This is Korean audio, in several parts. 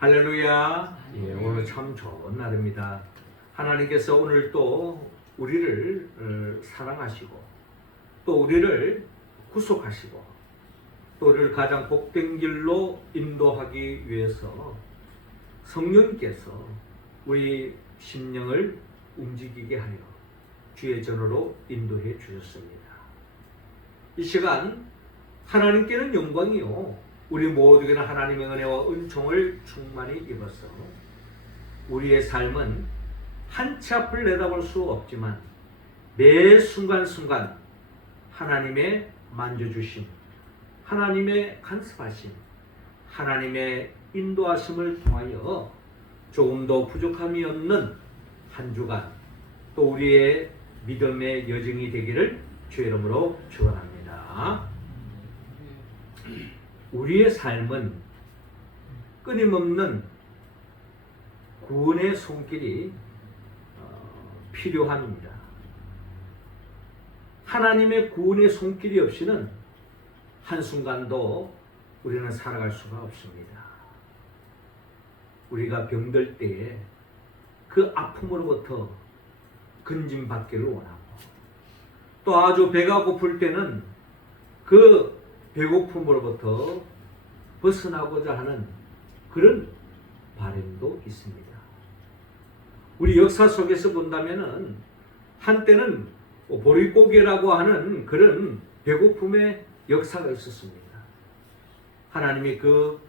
할렐루야. 예, 오늘 참 좋은 날입니다. 하나님께서 오늘 또 우리를 사랑하시고 또 우리를 구속하시고 또 우리를 가장 복된 길로 인도하기 위해서 성령께서 우리 심령을 움직이게 하여 주의 전으로 인도해 주셨습니다. 이 시간 하나님께는 영광이요 우리 모두에게는 하나님의 은혜와 은총을 충만히 입어서 우리의 삶은 한 치 앞을 내다볼 수 없지만 매 순간순간 하나님의 만져주심, 하나님의 간섭하심, 하나님의 인도하심을 통하여 조금 더 부족함이 없는 한 주간 또 우리의 믿음의 여정이 되기를 주의 이름으로 축원합니다. 우리의 삶은 끊임없는 구원의 손길이 필요합니다. 하나님의 구원의 손길이 없이는 한순간도 우리는 살아갈 수가 없습니다. 우리가 병들 때에 그 아픔으로부터 건짐받기를 원하고 또 아주 배가 고플 때는 그 배고픔으로부터 벗어나고자 하는 그런 바람도 있습니다. 우리 역사 속에서 본다면은 한때는 보릿고개라고 하는 그런 배고픔의 역사가 있었습니다. 하나님이 그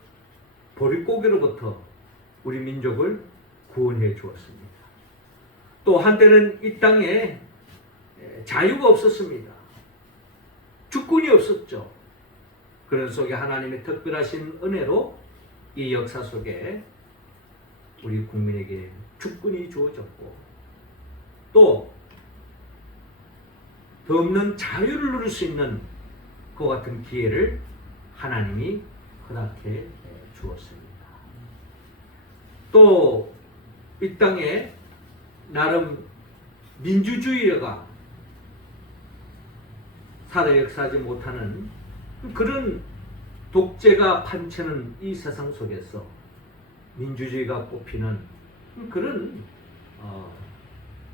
보릿고개로부터 우리 민족을 구원해 주었습니다. 또 한때는 이 땅에 자유가 없었습니다. 주권이 없었죠. 그런 속에 하나님의 특별하신 은혜로 이 역사 속에 우리 국민에게 주권이 주어졌고 또 더 없는 자유를 누릴 수 있는 그 같은 기회를 하나님이 허락해 주었습니다. 또 이 땅에 나름 민주주의가 살아 역사하지 못하는 그런 독재가 판치는 이 세상 속에서 민주주의가 뽑히는 그런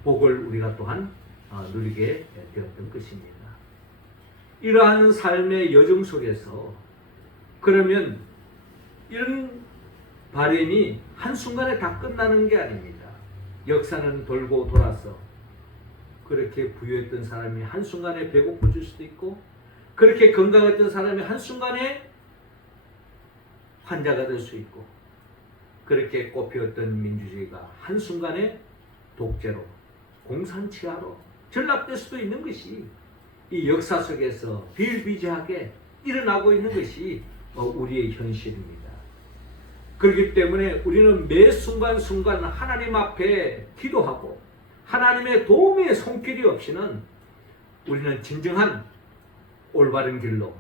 복을 우리가 또한 누리게 되었던 것입니다. 이러한 삶의 여정 속에서 그러면 이런 바람이 한순간에 다 끝나는 게 아닙니다. 역사는 돌고 돌아서 그렇게 부유했던 사람이 한순간에 배고파질 수도 있고 그렇게 건강했던 사람이 한순간에 환자가 될 수 있고 그렇게 꽃피웠던 민주주의가 한순간에 독재로 공산치하로 전락될 수도 있는 것이 이 역사 속에서 비일비재하게 일어나고 있는 것이 우리의 현실입니다. 그렇기 때문에 우리는 매 순간순간 하나님 앞에 기도하고 하나님의 도움의 손길이 없이는 우리는 진정한 올바른 길로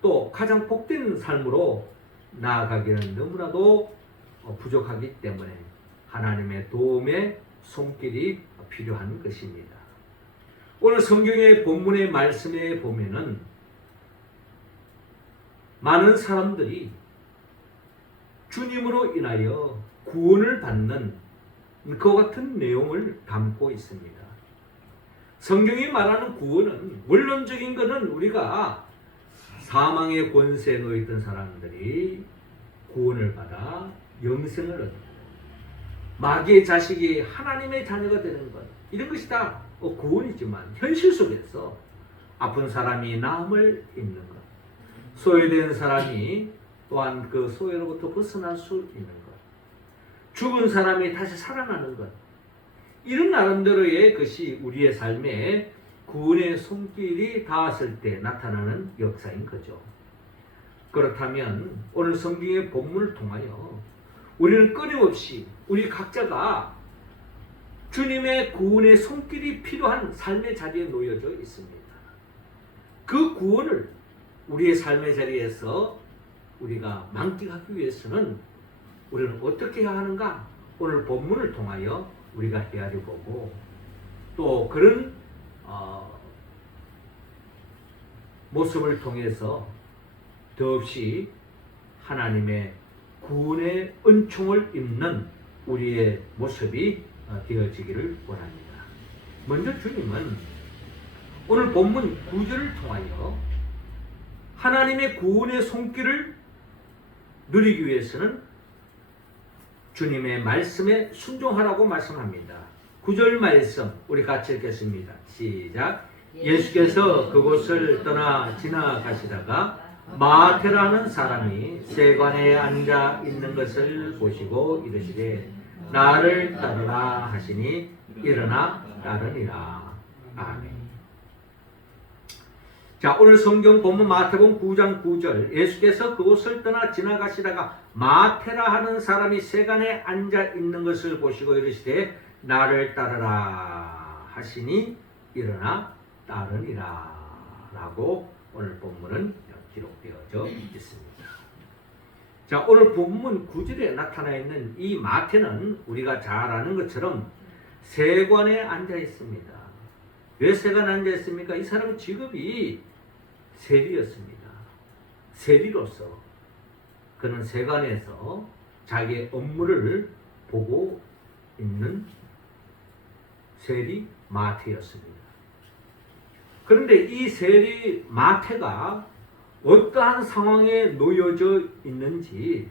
또 가장 복된 삶으로 나아가기는 너무나도 부족하기 때문에 하나님의 도움의 손길이 필요한 것입니다. 오늘 성경의 본문의 말씀에 보면은 많은 사람들이 주님으로 인하여 구원을 받는 그와 같은 내용을 담고 있습니다. 성경이 말하는 구원은 원론적인 것은 우리가 사망의 권세에 놓여있던 사람들이 구원을 받아 영생을 얻고 마귀의 자식이 하나님의 자녀가 되는 것 이런 것이 다 구원이지만 현실 속에서 아픈 사람이 나음을 입는 것 소외된 사람이 또한 그 소외로부터 벗어날 수 있는 것 죽은 사람이 다시 살아나는 것 이런 나름대로의 것이 우리의 삶에 구원의 손길이 닿았을 때 나타나는 역사인 거죠. 그렇다면 오늘 성경의 본문을 통하여 우리는 끊임없이 우리 각자가 주님의 구원의 손길이 필요한 삶의 자리에 놓여져 있습니다. 그 구원을 우리의 삶의 자리에서 우리가 만끽하기 위해서는 우리는 어떻게 해야 하는가? 오늘 본문을 통하여 우리가 헤아려 보고 또 그런 모습을 통해서 더없이 하나님의 구원의 은총을 입는 우리의 모습이 되어지기를 원합니다. 먼저 주님은 오늘 본문 9절을 통하여 하나님의 구원의 손길을 누리기 위해서는 주님의 말씀에 순종하라고 말씀합니다. 9절 말씀 우리 같이 읽겠습니다. 시작. 예수께서 그곳을 떠나 지나가시다가 마태라는 사람이 세관에 앉아 있는 것을 보시고 이르시되 나를 따르라 하시니 일어나 따르니라. 아멘. 자, 오늘 성경 본문 마태복음 9장 9절 예수께서 그곳을 떠나 지나가시다가 마태라 하는 사람이 세간에 앉아 있는 것을 보시고 이르시되 나를 따르라 하시니 일어나 따르니라 라고 오늘 본문은 기록되어져 있습니다. 자, 오늘 본문 9절에 나타나 있는 이 마태는 우리가 잘 아는 것처럼 세관에 앉아 있습니다. 왜 세관에 앉아 있습니까? 이 사람은 직업이 세리였습니다. 세리로서 그는 세관에서 자기의 업무를 보고 있는 세리 마태였습니다. 그런데 이 세리 마태가 어떠한 상황에 놓여져 있는지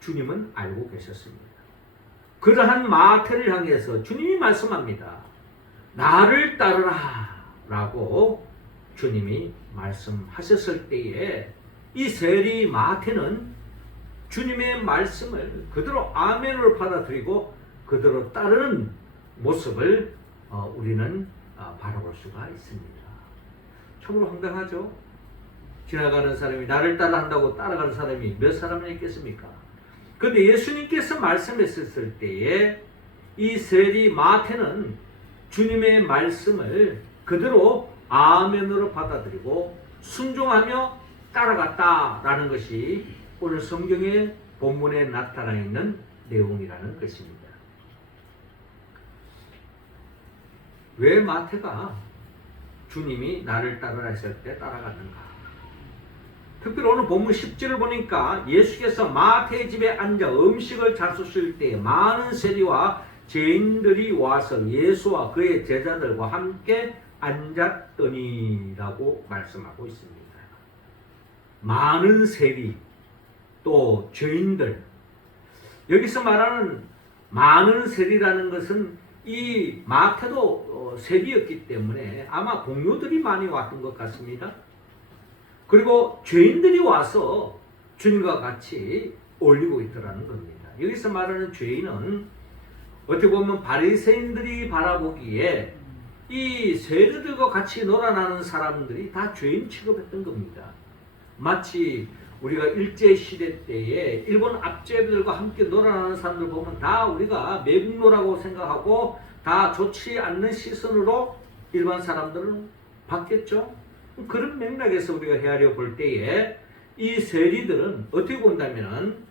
주님은 알고 계셨습니다. 그러한 마태를 향해서 주님이 말씀합니다. 나를 따르라 라고 주님이 말씀하셨을 때에 이 세리 마태는 주님의 말씀을 그대로 아멘으로 받아들이고 그대로 따르는 모습을 우리는 바라볼 수가 있습니다. 참으로 황당하죠? 지나가는 사람이 나를 따라한다고 따라가는 사람이 몇 사람이나 있겠습니까? 그런데 예수님께서 말씀했을 때에 이 세리 마태는 주님의 말씀을 그대로 아멘으로 받아들이고 순종하며 따라갔다라는 것이 오늘 성경의 본문에 나타나 있는 내용이라는 것입니다. 왜 마태가 주님이 나를 따르라 했을 때 따라갔는가? 특별히 오늘 본문 10절을 보니까 예수께서 마태의 집에 앉아 음식을 잡수실 때 많은 세리와 죄인들이 와서 예수와 그의 제자들과 함께 앉았더니라고 말씀하고 있습니다. 많은 세리 또 죄인들, 여기서 말하는 많은 세리라는 것은 이 마태도 세리였기 때문에 아마 동료들이 많이 왔던 것 같습니다. 그리고 죄인들이 와서 주님과 같이 어울리고 있더라는 겁니다. 여기서 말하는 죄인은 어떻게 보면 바리새인들이 바라보기에 이 세리들과 같이 놀아나는 사람들이 다 죄인 취급했던 겁니다. 마치 우리가 일제시대 때에 일본 압제들과 함께 놀아나는 사람들 보면 다 우리가 매국노라고 생각하고 다 좋지 않는 시선으로 일반 사람들은 봤겠죠. 그런 맥락에서 우리가 헤아려 볼 때에 이 세리들은 어떻게 본다면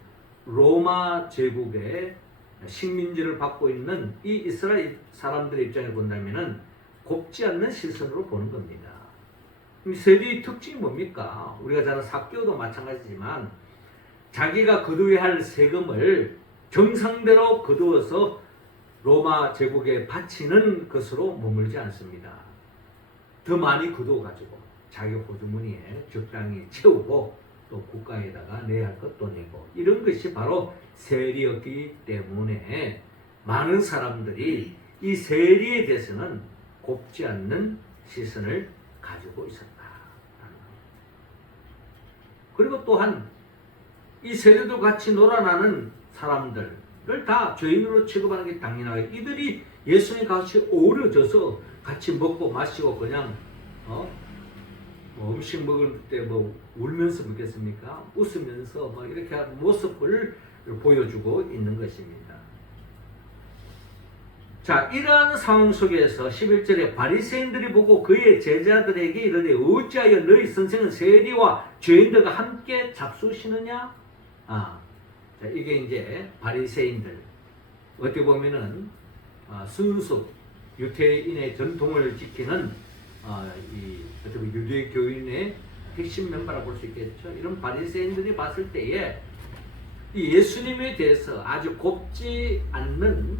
로마 제국의 식민지를 받고 있는 이 이스라엘 사람들의 입장을 본다면 곱지 않는 시선으로 보는 겁니다. 세리의 특징이 뭡니까? 우리가 잘 아는 삭개오도 마찬가지지만 자기가 거두어야 할 세금을 정상대로 거두어서 로마 제국에 바치는 것으로 머물지 않습니다. 더 많이 거두어가지고 자기 호주머니에 적당히 채우고 또 국가에다가 내야 할 것도 내고 이런 것이 바로 세리였기 때문에 많은 사람들이 이 세리에 대해서는 곱지 않는 시선을 가지고 있었다. 그리고 또한 이 세리도 같이 놀아나는 사람들을 다 죄인으로 취급하는 게 당연하게 이들이 예수님 같이 어우러져서 같이 먹고 마시고 그냥 음식 먹을 때 울면서 먹겠습니까? 웃으면서 이렇게 하는 모습을 보여주고 있는 것입니다. 자, 이러한 상황 속에서 11절에 바리새인들이 보고 그의 제자들에게 이르되 어찌하여 너희 선생은 세리와 죄인들과 함께 잡수시느냐? 자, 이게 이제 바리새인들 어떻게 보면은 순수 유대인의 전통을 지키는 이 어떻게 유대교인의 핵심 멤버라고 볼 수 있겠죠. 이런 바리새인들이 봤을 때에 이 예수님에 대해서 아주 곱지 않는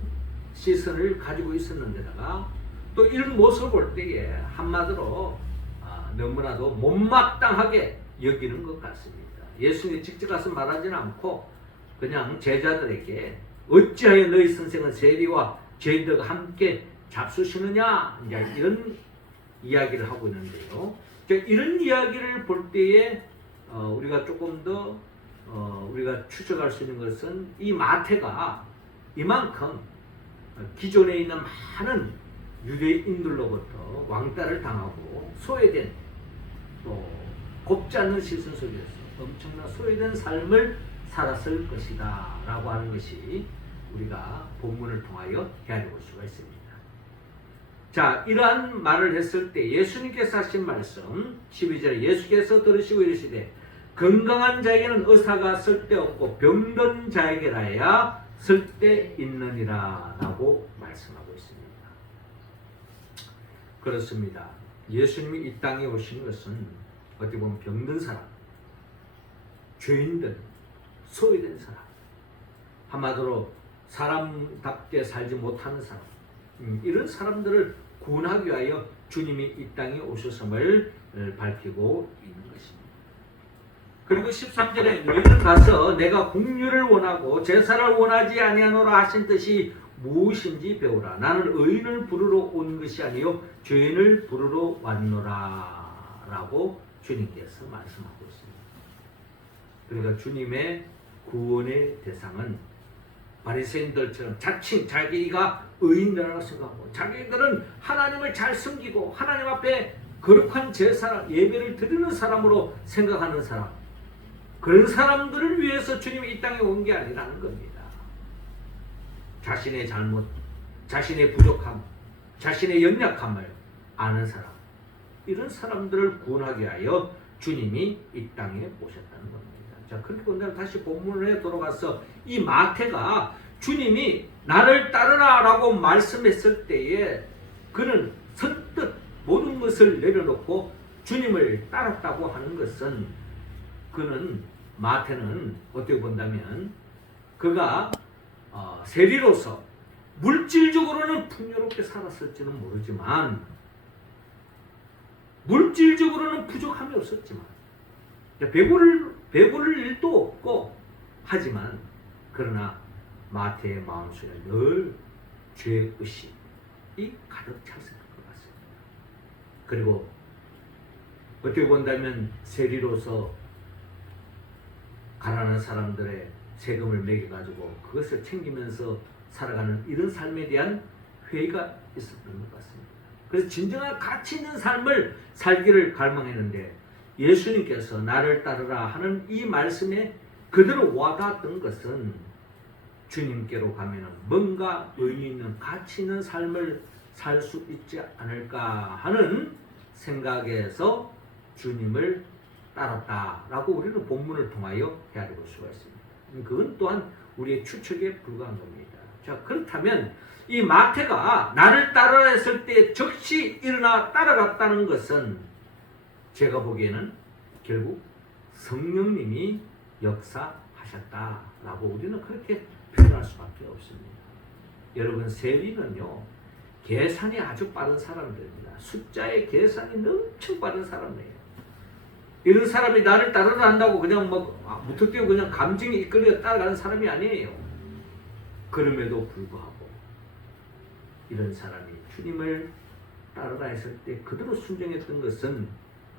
시선을 가지고 있었는데다가 또 이런 모습을 볼 때에 한마디로 너무나도 못마땅하게 여기는 것 같습니다. 예수님이 직접 가서 말하지는 않고 그냥 제자들에게 어찌하여 너희 선생은 세리와 죄인들과 함께 잡수시느냐 이런 이야기를 하고 있는데요. 이런 이야기를 볼 때에 우리가 조금 더 우리가 추적할 수 있는 것은 이 마태가 이만큼 기존에 있는 많은 유대인들로부터 왕따를 당하고 소외된 또 곱지 않는 시선 속에서 엄청난 소외된 삶을 살았을 것이다 라고 하는 것이 우리가 본문을 통하여 헤아려 볼 수가 있습니다. 자, 이러한 말을 했을 때 예수님께서 하신 말씀 12절에 예수께서 들으시고 이르시되 건강한 자에게는 의사가 쓸데없고 병든 자에게라야 쓸데있느니라 라고 말씀하고 있습니다. 그렇습니다. 예수님이 이 땅에 오신 것은 어떻게 보면 병든 사람, 죄인들, 소외된 사람, 한마디로 사람답게 살지 못하는 사람, 이런 사람들을 구원하기 위하여 주님이 이 땅에 오셨음을 밝히고 있는 것입니다. 그리고 13절에 너희는 가서 내가 공유를 원하고 제사를 원하지 아니하노라 하신 뜻이 무엇인지 배우라. 나는 의인을 부르러 온 것이 아니요 죄인을 부르러 왔노라 라고 주님께서 말씀하고 있습니다. 그러니까 주님의 구원의 대상은 바리새인들처럼 자칭 자기가 의인이라고 생각하고 자기들은 하나님을 잘 섬기고 하나님 앞에 거룩한 제사 예배를 드리는 사람으로 생각하는 사람, 그런 사람들을 위해서 주님이 이 땅에 온 게 아니라는 겁니다. 자신의 잘못, 자신의 부족함, 자신의 연약함을 아는 사람, 이런 사람들을 구원하기 위하여 주님이 이 땅에 오셨다는 겁니다. 자, 그렇게 본다면 다시 본문에 돌아가서 이 마태가 주님이 나를 따르라 라고 말씀했을 때에 그는 선뜻 모든 것을 내려놓고 주님을 따랐다고 하는 것은 그는 마태는 어떻게 본다면 그가 세리로서 물질적으로는 풍요롭게 살았을지는 모르지만 물질적으로는 부족함이 없었지만 배부를 일도 없고 하지만 그러나 마태의 마음속에 늘 죄의식이 가득 찼을 것 같습니다. 그리고 어떻게 본다면 세리로서 가난한 사람들의 세금을 매겨가지고 그것을 챙기면서 살아가는 이런 삶에 대한 회의가 있었던 것 같습니다. 그래서 진정한 가치 있는 삶을 살기를 갈망했는데 예수님께서 나를 따르라 하는 이 말씀에 그대로 와닿았던 것은 주님께로 가면 뭔가 의미 있는 가치 있는 삶을 살 수 있지 않을까 하는 생각에서 주님을 따랐다라고 우리는 본문을 통하여 헤아려 볼 수가 있습니다. 그건 또한 우리의 추측에 불과한 겁니다. 자, 그렇다면 이 마태가 나를 따르라 했을 때 즉시 일어나 따라갔다는 것은 제가 보기에는 결국 성령님이 역사하셨다라고 우리는 그렇게 표현할 수밖에 없습니다. 여러분, 세리는요 계산이 아주 빠른 사람들입니다. 숫자의 계산이 엄청 빠른 사람이에요. 이런 사람이 나를 따르라 한다고 그냥 무턱대고 그냥 감정에 이끌려 따라가는 사람이 아니에요. 그럼에도 불구하고 이런 사람이 주님을 따르라 했을 때 그대로 순종했던 것은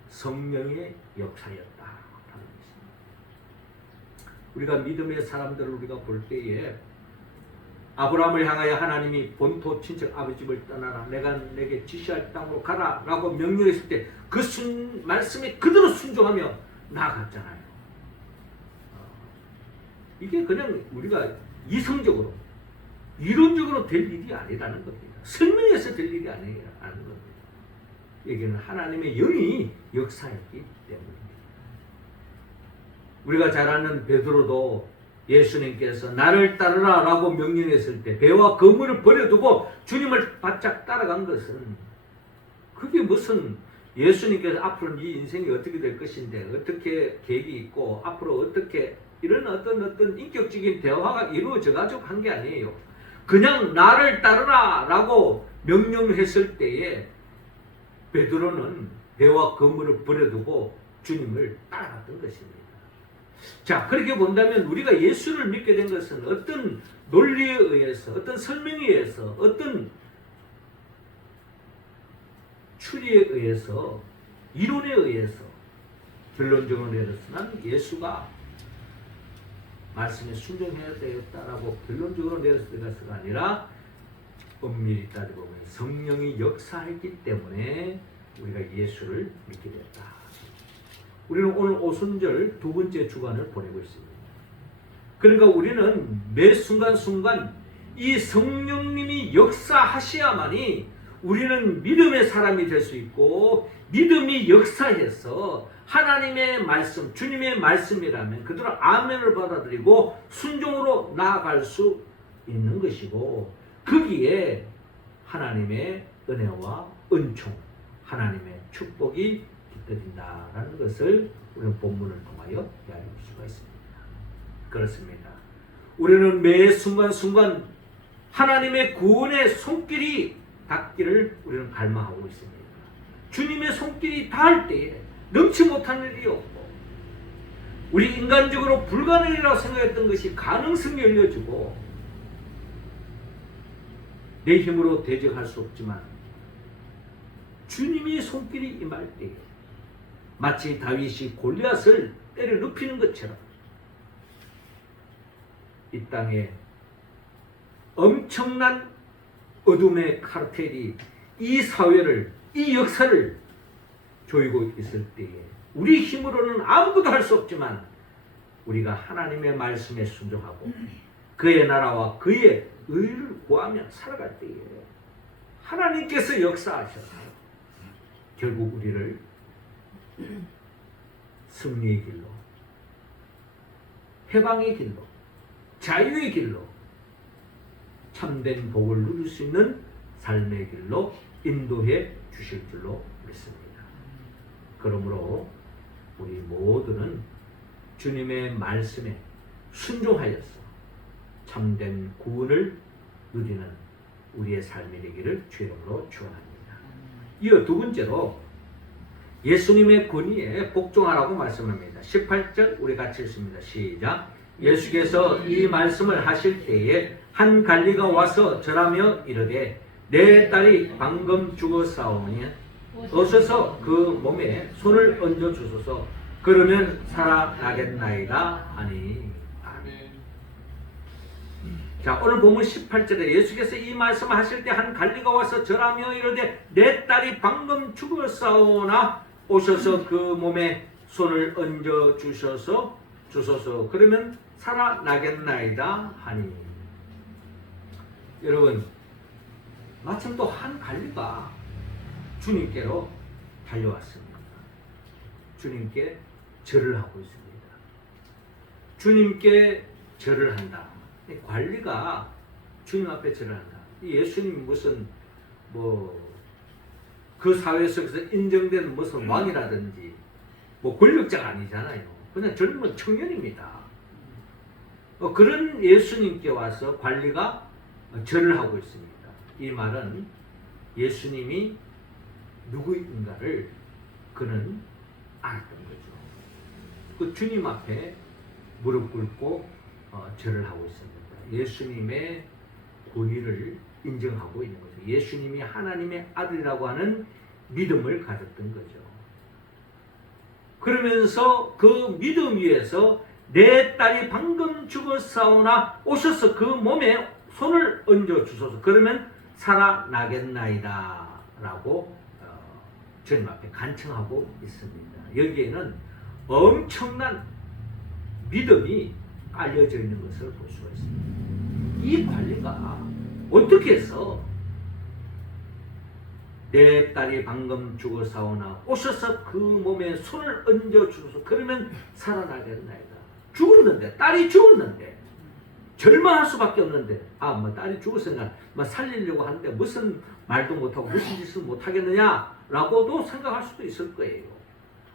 성령의 역사였다라는 것입니다. 우리가 믿음의 사람들을 우리가 볼 때에 아브라함을 향하여 하나님이 본토 친척 아버지 집을 떠나라 내가 내게 지시할 땅으로 가라 라고 명령했을 때 그 말씀에 그대로 순종하며 나아갔잖아요. 이게 그냥 우리가 이성적으로 이론적으로 될 일이 아니라는 겁니다. 설명해서 될 일이 아니라는 겁니다. 여기는 하나님의 영이 역사였기 때문입니다. 우리가 잘 아는 베드로도 예수님께서 나를 따르라 라고 명령했을 때 배와 그물을 버려두고 주님을 바짝 따라간 것은 그게 무슨 예수님께서 앞으로 네 인생이 어떻게 될 것인데 어떻게 계획이 있고 앞으로 어떻게 이런 어떤 인격적인 대화가 이루어져 가지고 한 게 아니에요. 그냥 나를 따르라 라고 명령했을 때에 베드로는 배와 그물을 버려두고 주님을 따라갔던 것입니다. 자, 그렇게 본다면 우리가 예수를 믿게 된 것은 어떤 논리에 의해서, 어떤 설명에 의해서, 어떤 추리에 의해서, 이론에 의해서 결론적으로 내렸으나 나는 예수가 말씀에 순종해야 되겠다라고 결론적으로 내렸을까가 아니라 엄밀히 따져보면 성령이 역사했기 때문에 우리가 예수를 믿게 됐다. 우리는 오늘 오순절 두 번째 주간을 보내고 있습니다. 그러니까 우리는 매 순간순간 이 성령님이 역사하셔야만이 우리는 믿음의 사람이 될 수 있고 믿음이 역사해서 하나님의 말씀, 주님의 말씀이라면 그대로 아멘을 받아들이고 순종으로 나아갈 수 있는 것이고 거기에 하나님의 은혜와 은총, 하나님의 축복이 깃들인다라는 것을 우리는 본문을 통하여 이야기할 수가 있습니다. 그렇습니다. 우리는 매 순간순간 하나님의 구원의 손길이 닿기를 우리는 갈망하고 있습니다. 주님의 손길이 닿을 때에 넘치 못하는 일이 없고 우리 인간적으로 불가능이라고 생각했던 것이 가능성이 열려지고 내 힘으로 대적할 수 없지만 주님이 손길이 임할 때에 마치 다윗이 골리앗을 때려 눕히는 것처럼 이 땅에 엄청난 어둠의 카르텔이 이 사회를, 이 역사를 조이고 있을 때에 우리 힘으로는 아무것도 할 수 없지만 우리가 하나님의 말씀에 순종하고 그의 나라와 그의 의를 구하며 살아갈 때에 하나님께서 역사하셔서 결국 우리를 승리의 길로, 해방의 길로, 자유의 길로, 참된 복을 누릴 수 있는 삶의 길로 인도해 주실 줄로 믿습니다. 그러므로 우리 모두는 주님의 말씀에 순종하여서 참된 구원을 누리는 우리의 삶이 되기를 주의 이름으로 축원합니다. 이어 두 번째로 예수님의 권위에 복종하라고 말씀합니다. 18절 우리 같이 읽습니다. 시작. 예수께서 이 말씀을 하실 때에 한 관리가 와서 절하며 이르되 내 딸이 방금 죽었사오니 오셔서 그 몸에 손을 얹어 주소서. 그러면 살아나겠나이다 하니. 아멘. 자, 오늘 본문 18절에 예수께서 이 말씀을 하실 때 한 관리가 와서 절하며 이르되 내 딸이 방금 죽었사오나 오셔서 그 몸에 손을 얹어 주소서. 그러면 살아나겠나이다 하니. 여러분, 마침 또 한 관리가 주님께로 달려왔습니다. 주님께 절을 하고 있습니다. 주님께 절을 한다. 관리가 주님 앞에 절을 한다. 예수님 무슨 그 사회 속에서 인정된 무슨 왕이라든지 권력자가 아니잖아요. 그냥 젊은 청년입니다. 그런 예수님께 와서 관리가 절을 하고 있습니다. 이 말은 예수님이 누구인가를 그는 알았던 거죠. 그 주님 앞에 무릎 꿇고 절을 하고 있습니다. 예수님의 권위를 인정하고 있는 거죠. 예수님이 하나님의 아들이라고 하는 믿음을 가졌던 거죠. 그러면서 그 믿음 위에서 내 딸이 방금 죽었사오나 오셔서 그 몸에 손을 얹어 주소서. 그러면 살아나겠나이다 라고 주님 앞에 간청하고 있습니다. 여기에는 엄청난 믿음이 깔려져 있는 것을 볼 수가 있습니다. 이 관리가 어떻게 해서 내 딸이 방금 죽었사오나 오셔서 그 몸에 손을 얹어 주소서. 그러면 살아나겠나이다. 죽었는데, 딸이 죽었는데 절망할 수밖에 없는데 딸이 죽었으니까 살리려고 하는데 무슨 말도 못하고 무슨 짓을 못하겠느냐 라고도 생각할 수도 있을 거예요.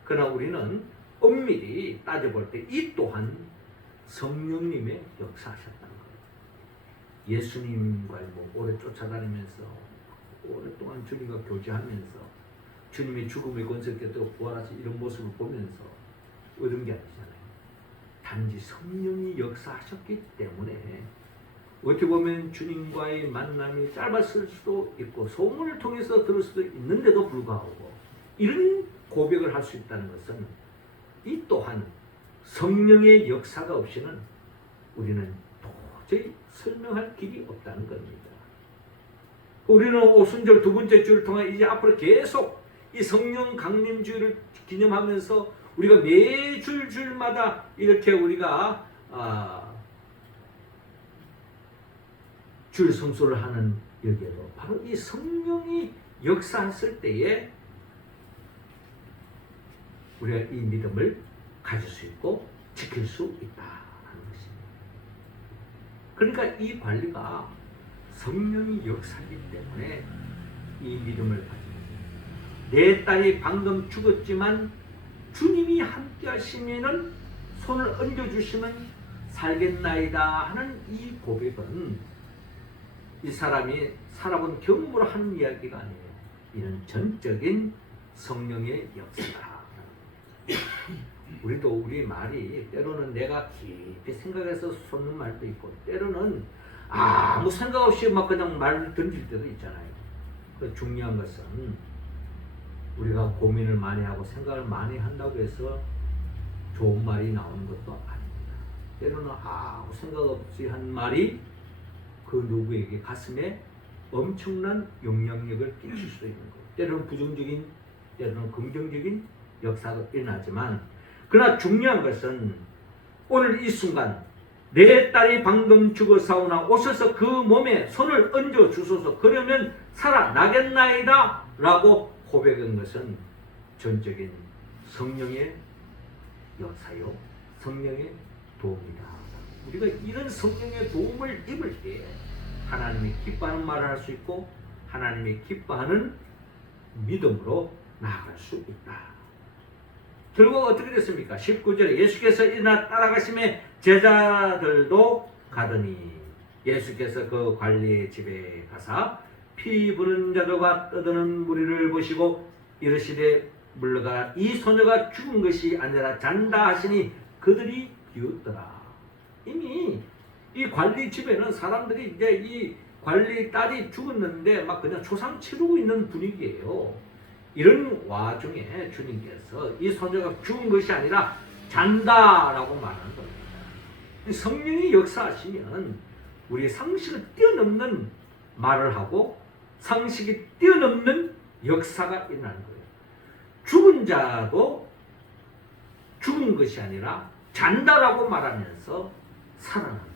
그러나 우리는 엄밀히 따져볼 때 이 또한 성령님의 역사하셨다는 거예요. 예수님과 오래 쫓아다니면서 오랫동안 주님과 교제하면서 주님의 죽음의 권세 깨뜨려 부활하신 이런 모습을 보면서 얻은 게 아니잖아요. 단지 성령이 역사하셨기 때문에 어떻게 보면 주님과의 만남이 짧았을 수도 있고 소문을 통해서 들을 수도 있는데도 불구하고 이런 고백을 할 수 있다는 것은 이 또한 성령의 역사가 없이는 우리는 도저히 설명할 길이 없다는 겁니다. 우리는 오순절 두 번째 주를 통해 이제 앞으로 계속 이 성령 강림주일을 기념하면서 우리가 매 줄마다 이렇게 우리가 줄 성소를 하는 여기에도 바로 이 성령이 역사했을 때에 우리가 이 믿음을 가질 수 있고 지킬 수 있다는 것입니다. 그러니까 이 관리가 성령이 역사이기 때문에 이 믿음을 가지고 내 딸이 방금 죽었지만 주님이 함께 하시면은 손을 얹어주시면 살겠나이다 하는 이 고백은 이 사람이 살아본 경험으로 하는 이야기가 아니에요. 이런 전적인 성령의 역사다. 우리도 우리 말이 때로는 내가 깊이 생각해서 쏟는 말도 있고 때로는 아무 생각 없이 막 그냥 말을 던질 때도 있잖아요. 그 중요한 것은 우리가 고민을 많이 하고 생각을 많이 한다고 해서 좋은 말이 나오는 것도 아닙니다. 때로는 아무 생각 없이 한 말이 그 누구에게 가슴에 엄청난 영향력을 끼칠 수도 있는 거예요. 때로는 부정적인, 때로는 긍정적인 역사도 일어나지만 그러나 중요한 것은 오늘 이 순간 내 딸이 방금 죽어사오나 오셔서 그 몸에 손을 얹어 주소서 그러면 살아나겠나이다 라고 고백한 것은 전적인 성령의 역사요 성령의 도움이다. 우리가 이런 성령의 도움을 입을 때 하나님이 기뻐하는 말을 할 수 있고 하나님이 기뻐하는 믿음으로 나아갈 수 있다. 결국 어떻게 됐습니까? 19절에 예수께서 일어나 따라가심에 제자들도 가더니 예수께서 그 관리의 집에 가사 피 부는 자들과 떠드는 무리를 보시고 이르시되 물러가 이 소녀가 죽은 것이 아니라 잔다 하시니 그들이 비웃더라. 이미 이 관리 집에는 사람들이 이제 이 관리 딸이 죽었는데 막 그냥 초상 치르고 있는 분위기예요. 이런 와중에 주님께서 이 소녀가 죽은 것이 아니라 잔다라고 말하는 겁니다. 성령이 역사하시면 우리 상식을 뛰어넘는 말을 하고 상식이 뛰어넘는 역사가 일어나는 거예요. 죽은 자도 죽은 것이 아니라 잔다라고 말하면서 살아나는 겁니다.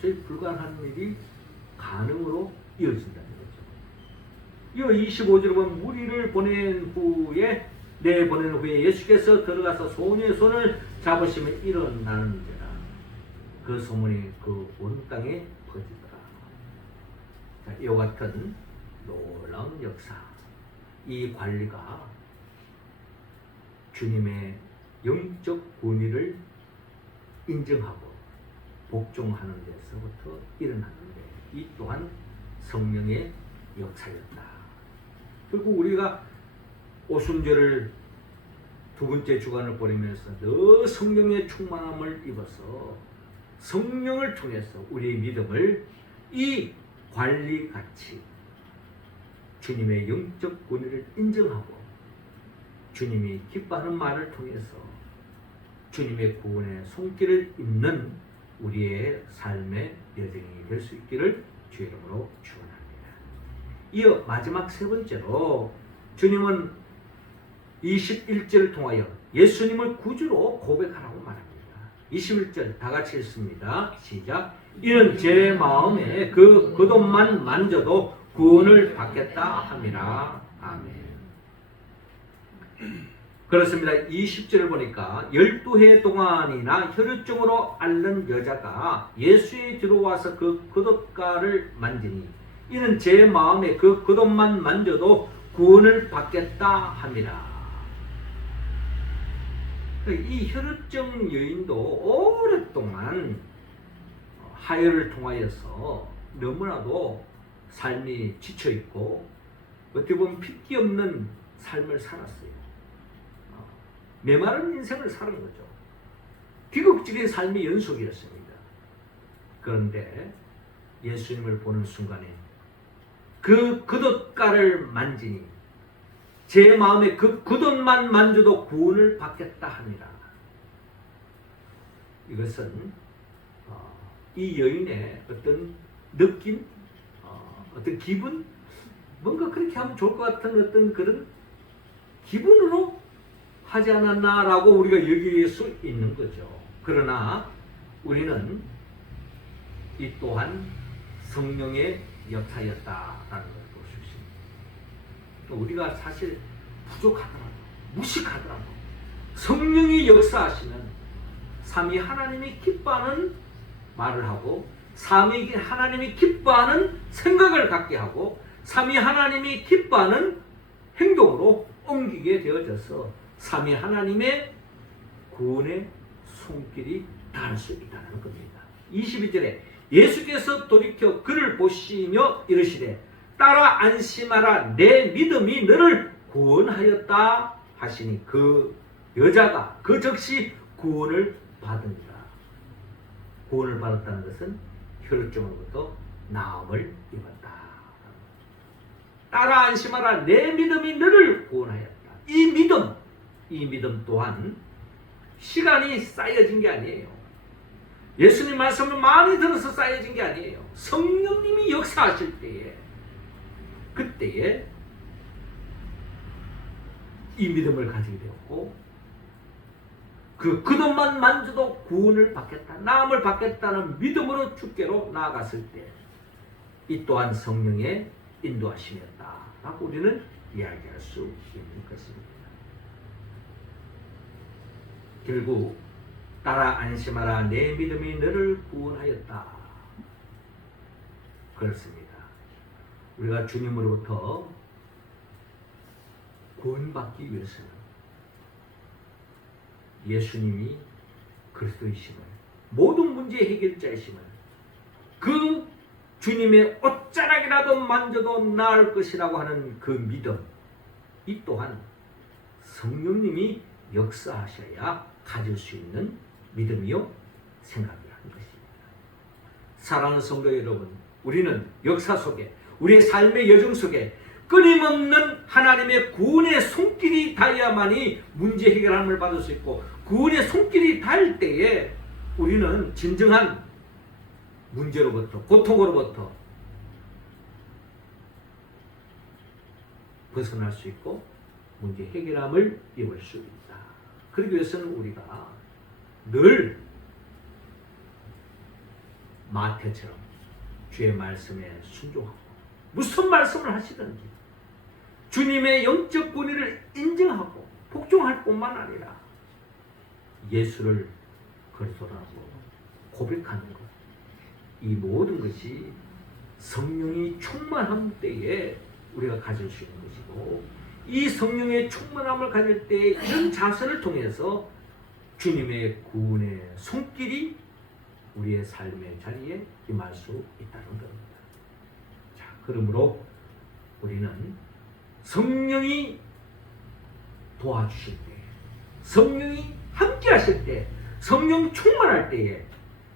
도저히 불가능한 일이 가능으로 이어진다는 거죠. 이 25절을 보면 무리를 내보낸 후에 예수께서 들어가서 소녀의 손을 잡으시면 일어나는지라 그 소문이 그 온 땅에 퍼지더라. 자, 이와 같은 놀라운 역사, 이 관리가 주님의 영적 권위를 인정하고 복종하는 데서부터 일어났는데 이 또한 성령의 역사였다. 결국 우리가 오순절을 두 번째 주간을 보내면서 더 성령의 충만함을 입어서 성령을 통해서 우리의 믿음을 이 관리같이 주님의 영적 권위를 인정하고 주님이 기뻐하는 말을 통해서 주님의 구원의 손길을 잇는 우리의 삶의 여정이 될 수 있기를 주의 이름으로 축원합니다. 이어 마지막 세 번째로 주님은 21절을 통하여 예수님을 구주로 고백하라고 말합니다. 21절 다 같이 읽습니다. 시작. 이는 제 마음에 그 겉옷만 만져도 구원을 받겠다 함이라. 아멘. 그렇습니다. 20절을 보니까 12해 동안이나 혈루증으로 앓는 여자가 예수에 들어와서 그 겉옷가를 만지니 이는 제 마음에 그 겉옷만 만져도 구원을 받겠다 함이라. 이 혈루증 여인도 오랫동안 하혈을 통하여서 너무나도 삶이 지쳐있고 어떻게 보면 핏기 없는 삶을 살았어요. 메마른 인생을 사는 거죠. 비극적인 삶의 연속이었습니다. 그런데 예수님을 보는 순간에 그 겉옷가를 만지니 제 마음에 그 겉옷만 만져도 구원을 받겠다 합니다. 이것은 이 여인의 어떤 느낌, 어떤 기분, 뭔가 그렇게 하면 좋을 것 같은 어떤 그런 기분으로 하지 않았나라고 우리가 여길 수 있는 거죠. 그러나 우리는 이 또한 성령의 역사였다라는 걸 볼 수 있습니다. 우리가 사실 부족하더라도, 무식하더라도 성령이 역사하시는 삼위 하나님이 기뻐하는 말을 하고 삼위 하나님이 기뻐하는 생각을 갖게 하고 삼위 하나님이 기뻐하는 행동으로 옮기게 되어져서 삼위 하나님의 구원의 손길이 닿을 수 있다는 겁니다. 22절에 예수께서 돌이켜 그를 보시며 이르시되 따라 안심하라 내 믿음이 너를 구원하였다 하시니 그 여자가 그 즉시 구원을 받으니라. 구원을 받았다는 것은 혈루증으로부터 나음을 입었다. 따라 안심하라 내 믿음이 너를 구원하였다. 이 믿음 또한 시간이 쌓여진 게 아니에요. 예수님 말씀을 많이 들어서 쌓여진 게 아니에요. 성령님이 역사하실 때에 그때에 이 믿음을 가지게 되었고 그 겉옷만 만져도 구원을 받겠다, 나음을 받겠다는 믿음으로 주께로 나아갔을 때 이 또한 성령의 인도하심이었다라고 우리는 이야기할 수 있는 것입니다. 결국 따라 안심하라 내 믿음이 너를 구원하였다. 그렇습니다. 우리가 주님으로부터 구원받기 위해서는 예수님이 그리스도이심을, 모든 문제의 해결자이심을, 그 주님의 옷자락이라도 만져도 나을 것이라고 하는 그 믿음, 이 또한 성령님이 역사하셔야 가질 수 있는 믿음이요 생각이라는 것입니다. 사랑하는 성도 여러분, 우리는 역사 속에, 우리의 삶의 여정 속에 끊임없는 하나님의 구원의 손길이 닿아야만이 문제 해결함을 받을 수 있고, 구원의 손길이 닿을 때에 우리는 진정한 문제로부터, 고통으로부터 벗어날 수 있고 문제 해결함을 입을 수 있다. 그러기 위해서는 우리가 늘 마태처럼 주의 말씀에 순종하고 무슨 말씀을 하시든지 주님의 영적 권위를 인정하고 복종할 뿐만 아니라 예수를 그리스도라고 고백하는 것, 이 모든 것이 성령이 충만한 때에 우리가 가질 수 있는 것이고, 이 성령의 충만함을 가질 때 이런 자세를 통해서 주님의 구원의 손길이 우리의 삶의 자리에 임할 수 있다는 겁니다. 자, 그러므로 우리는 성령이 도와주실 때, 성령이 함께 하실 때, 성령 충만할 때에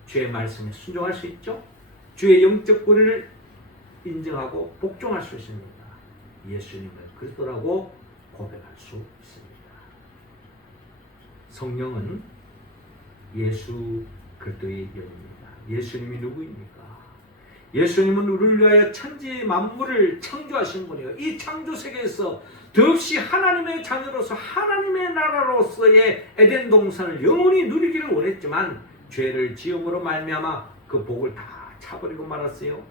주의 말씀에 순종할 수 있죠. 주의 영적 권위를 인정하고 복종할 수 있습니다. 예수님을 그리스도라고 고백할 수 있습니다. 성령은 예수 그리스도의 영입니다. 예수님이 누구입니까? 예수님은 우리를 위하여 천지 만물을 창조하신 분이에요. 이 창조 세계에서 더없이 하나님의 자녀로서 하나님의 나라로서의 에덴 동산을 영원히 누리기를 원했지만 죄를 지음으로 말미암아 그 복을 다 차버리고 말았어요.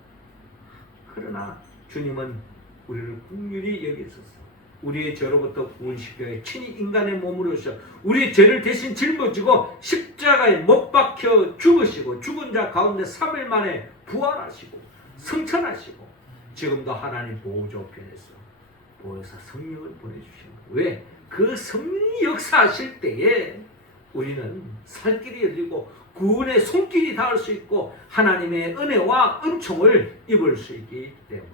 그러나 주님은 우리를 긍휼히 여기소서 우리의 죄로부터 구원시켜 친히 인간의 몸으로 오셔 우리의 죄를 대신 짊어지고 십자가에 못 박혀 죽으시고 죽은 자 가운데 3일 만에 부활하시고 승천하시고 지금도 하나님 보호조편에서 보혜사 성령을 보내주시는 거예요. 왜? 그 성령이 역사하실 때에 우리는 살 길이 열리고 구원의 손길이 닿을 수 있고 하나님의 은혜와 은총을 입을 수 있기 때문에,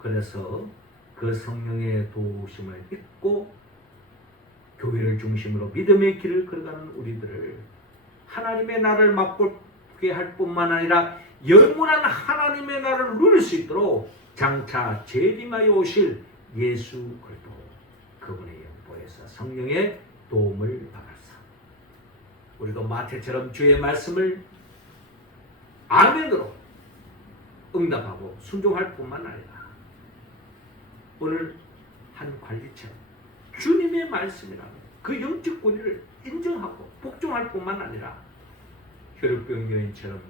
그래서 그 성령의 도우심을 믿고 교회를 중심으로 믿음의 길을 걸어가는 우리들을 하나님의 나라를 맛보게 할 뿐만 아니라 영원한 하나님의 나라를 누릴 수 있도록 장차 재림하여 오실 예수 그리스도 그분의 영보에서 성령의 도움을 받았사. 우리도 마태처럼 주의 말씀을 아멘으로 응답하고 순종할 뿐만 아니라 오늘 한 관리처럼 주님의 말씀이라는 그 영적 권위를 인정하고 복종할 뿐만 아니라 혈육병 여인처럼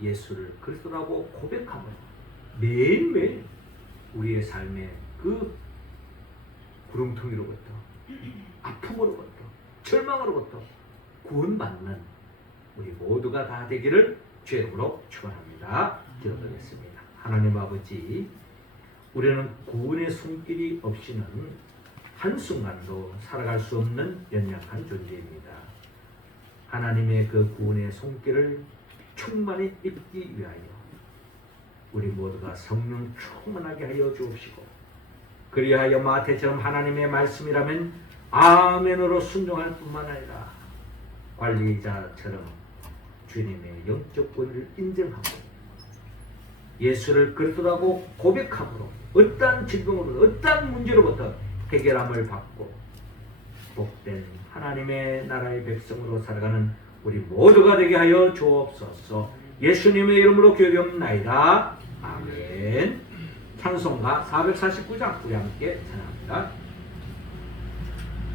예수를 그리스도라고 고백함으로 매일매일 우리의 삶의 그 구름통이로부터 아픔으로부터 절망으로부터 구원받는 우리 모두가 다 되기를 주의 이름으로 축원합니다. 기도드리겠습니다. 하나님 아버지, 우리는 구원의 손길이 없이는 한순간도 살아갈 수 없는 연약한 존재입니다. 하나님의 그 구원의 손길을 충만히 입기 위하여 우리 모두가 성령 충만하게 하여 주옵시고, 그리하여 마태처럼 하나님의 말씀이라면 아멘으로 순종할 뿐만 아니라 관리자처럼 주님의 영적 권위를 인정하고 예수를 그리스도라고 고백함으로 어떠한 질병으로부터 어떠한 문제로부터 해결함을 받고 복된 하나님의 나라의 백성으로 살아가는 우리 모두가 되게 하여 주옵소서. 예수님의 이름으로 기도하옵나이다. 아멘. 찬송가 449장 우리 함께 찬양합니다.